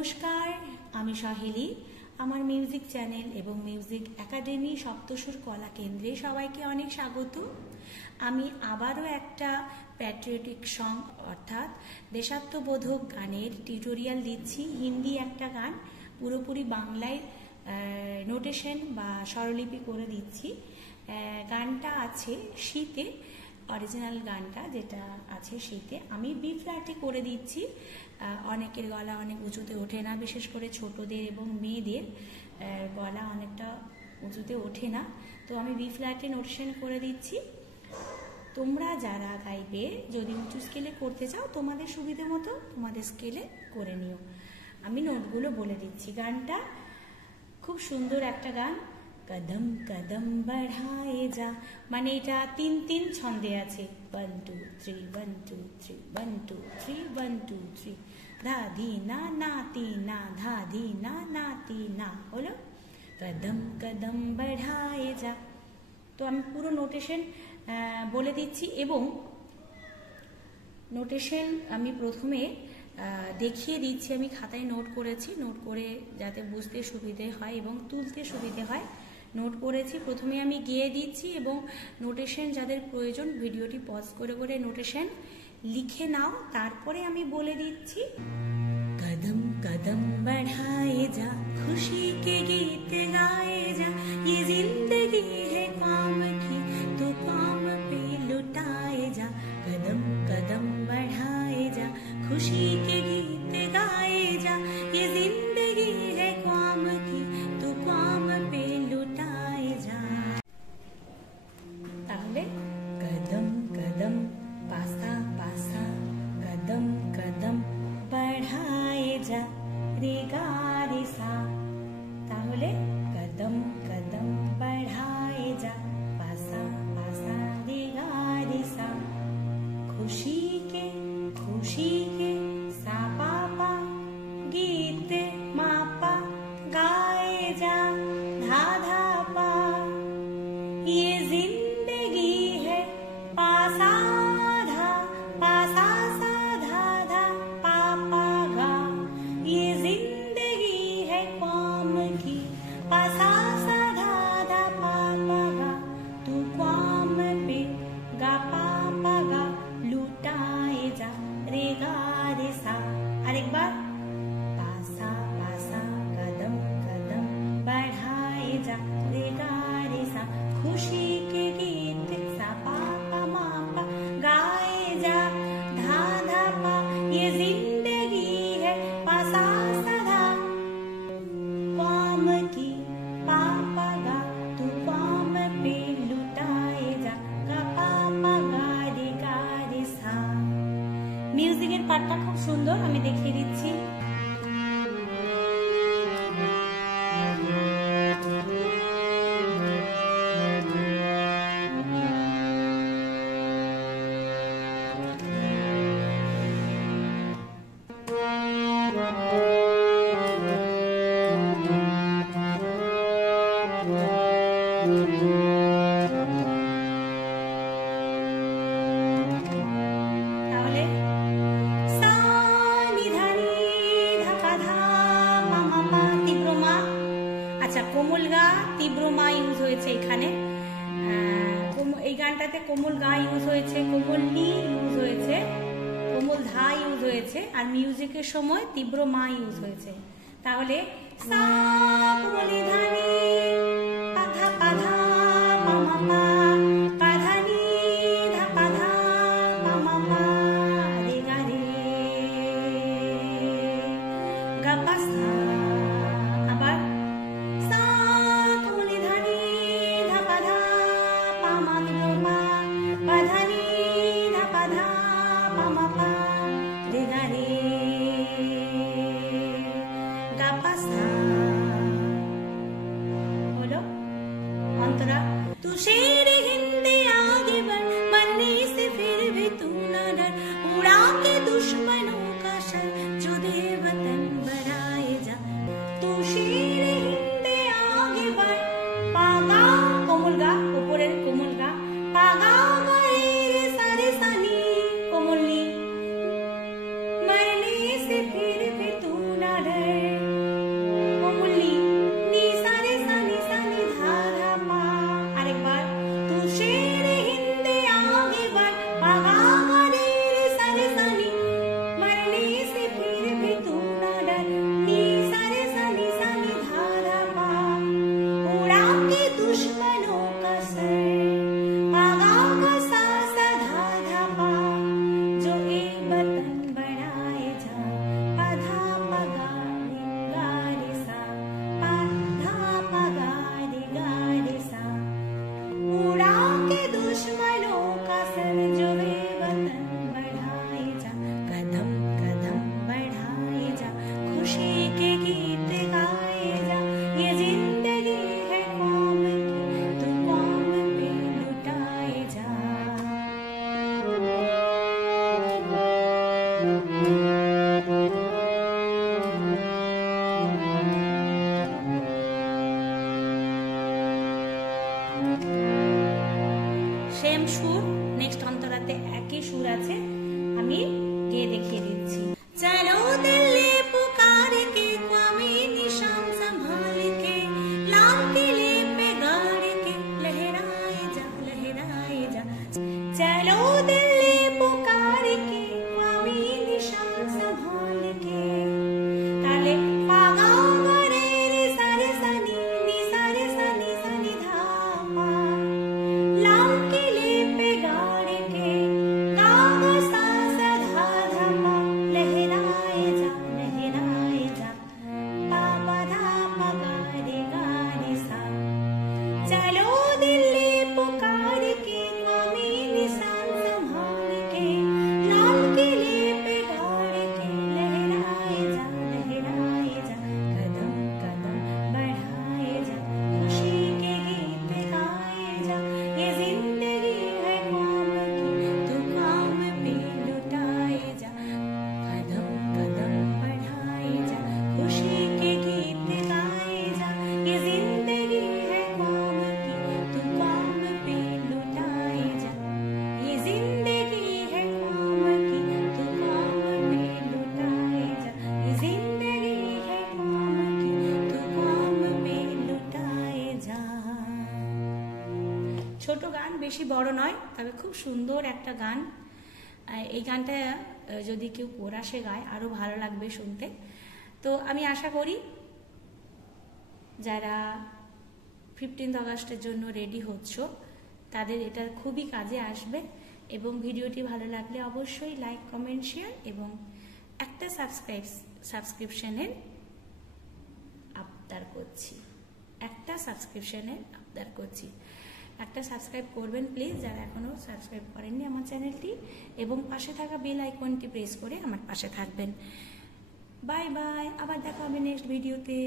নমস্কার, আমি সহেলি। আমার মিউজিক চ্যানেল এবং মিউজিক একাডেমি সপ্তসুর কলা কেন্দ্রে সবাইকে অনেক স্বাগত। আমি আবারও একটা প্যাট্রিয়টিক সং অর্থাৎ দেশাত্মবোধক গানের টিউটোরিয়াল দিচ্ছি। হিন্দি একটা গান, পুরোপুরি বাংলায় নোটেশন বা স্বরলিপি করে দিচ্ছি। গানটা আছে শীতে, অরিজিনাল গানটা যেটা আছে শীতে আমি বি ফ্ল্যাটে করে দিচ্ছি। অনেকের গলা অনেক উঁচুতে ওঠে না, বিশেষ করে ছোটদের এবং মেয়েদের গলা অনেকটা উঁচুতে ওঠে না, তো আমি বি ফ্ল্যাটে নোটেশন করে দিচ্ছি। তোমরা যারা গাইবে যদি উঁচু স্কেলে করতে চাও তোমাদের সুবিধে মতো তোমাদের স্কেলে করে নিও। আমি নোটগুলো বলে দিচ্ছি। গানটা খুব সুন্দর একটা গান। কদম কদম बढ़ाए जा, মানে এটা 3-3 ছন্দে আছে। 1 2 3 1 2 3 1 2 3 1 2 3 धा धी ना ना ती ना धा धी ना ना ती ना হলো কদম কদম बढ़ाए जा। তো আমি পুরো নোটেশন বলে দিচ্ছি এবং নোটেশন আমি প্রথমে দেখিয়ে দিচ্ছি। আমি খাতায় নোট করেছি, নোট করে যাতে বুঝতে সুবিধে হয় এবং তুলতে সুবিধে হয় নোট করেছি। প্রথমে আমি গেয়ে দিচ্ছি এবং নোটেশন যাদের প্রয়োজন ভিডিওটি পজ করে করে নোটেশন লিখে নাও, তারপরে আমি বলে দিচ্ছি। कदम कदम बढ़ाए जा, खुशी के गीत गाए जा, ये जिंदगी है काम की तो काम पे लुटाए जा। कदम कदम बढ़ाए जा, खुशी के गीत गाए जा, ये जिंदगी है काम की तो काम पे लुटाए जा। ताहले कदम कदम पासा पासा, कदम कदम बढ़ाए जा, रे गा रे सा। ताहले कदम कदम बढ़ाए जा, पासा पासा रे गा रे सा। खुशी के सा पा पा, गीत मा पा गाए जा, धा धा पा। ये जिंदगी है पासा धा, पासा सा धा धा पा पा गा। ये जिंदगी है काम की, पासा सा धा धा पा पा गा। तू काम पे गा पा पा गा, लुटाए जा, रे गा रे सा। अरे एक बार पासा पासा, कदम कदम बढ़ाए जा, रे गा रे सा। खुशी के गीत सा पा पा मा पा गाए जा, धा धा पा। ये जिंदगी है पासा सा धा, काम की पा पा गा। तू काम पे लुटाए जा, गा पा पा गा रे सा। মিউজিকের পার্টটা খুব সুন্দর, আমি দেখিয়ে দিচ্ছি। আচ্ছা, কোমল গা তীব্র মা ইউজ হয়েছে এখানে। এই গানটাতে কোমল গা ইউজ হয়েছে, কোমল নি ইউজ হয়েছে, কোমল ধা ইউজ হয়েছে, আর মিউজিকের সময় তীব্র মা ইউজ হয়েছে। তাহলে সা কোমল ধা নি পা ধা পা ধা পা মা পা, পা ধা নি ধা পা ধা পা মা পা, রে গা রে গা পা সা। আবার হলো অন্তরা তুষের সেম সুর, নেক্সট অন্তরাতে একই সুর আছে, আমি গিয়ে দেখিয়ে দিচ্ছি। চলো দিল্লি पुकार के क्वामी निशान संभाल के लाल किले पे गाड़ के लहराए जा चलो दिल्ली पुकार के क्वामी निशान संभाल के ताले पागा रे रे सारे सनी नी सारे सनी सनी धामा लाल किले पे गाड़ के गागा सा सधा धमा लहराए जा पापा धामा गारे गारे सा चलो दिल्ली पुकार के क्वामी निशान संभाल के लाल किले पे गाड़ के लहराए जा कदम कदम बढ़ाए जा खुशी के गीत गाए जा ये जिंदगी है ख्वाब की तू काम पे लुटाए जा कदम कदम बढ़ाए जा खुशी के गीत गाए जा ये जिंदगी है ख्वाब की तू काम पे लुटाए जा ये जिंदगी है ख्वाब की तू काम पे लुटाए जा ये जिंदगी है ख्वाब की तू काम पे लुटाए जा। ছোট গান, বেশি বড় নয়, তবে খুব সুন্দর একটা গান। এই গানটা যদি কেউ কোরাসে গায় আরো ভালো লাগবে শুনতে। তো আমি আশা করি যারা 15 আগস্টের জন্য রেডি হচ্ছ তাদের এটা খুবই কাজে আসবে, এবং ভিডিওটি ভালো লাগলে অবশ্যই লাইক কমেন্ট শেয়ার এবং একটা সাবস্ক্রিপশনের আবদার করছি, একটা সাবস্ক্রাইব করবেন প্লিজ যারা এখনো সাবস্ক্রাইব করেননি আমার চ্যানেলটি, এবং পাশে থাকা বেল আইকনটি প্রেস করে আমার পাশে থাকবেন। বাই বাই, আবার দেখা হবে নেক্সট ভিডিওতে।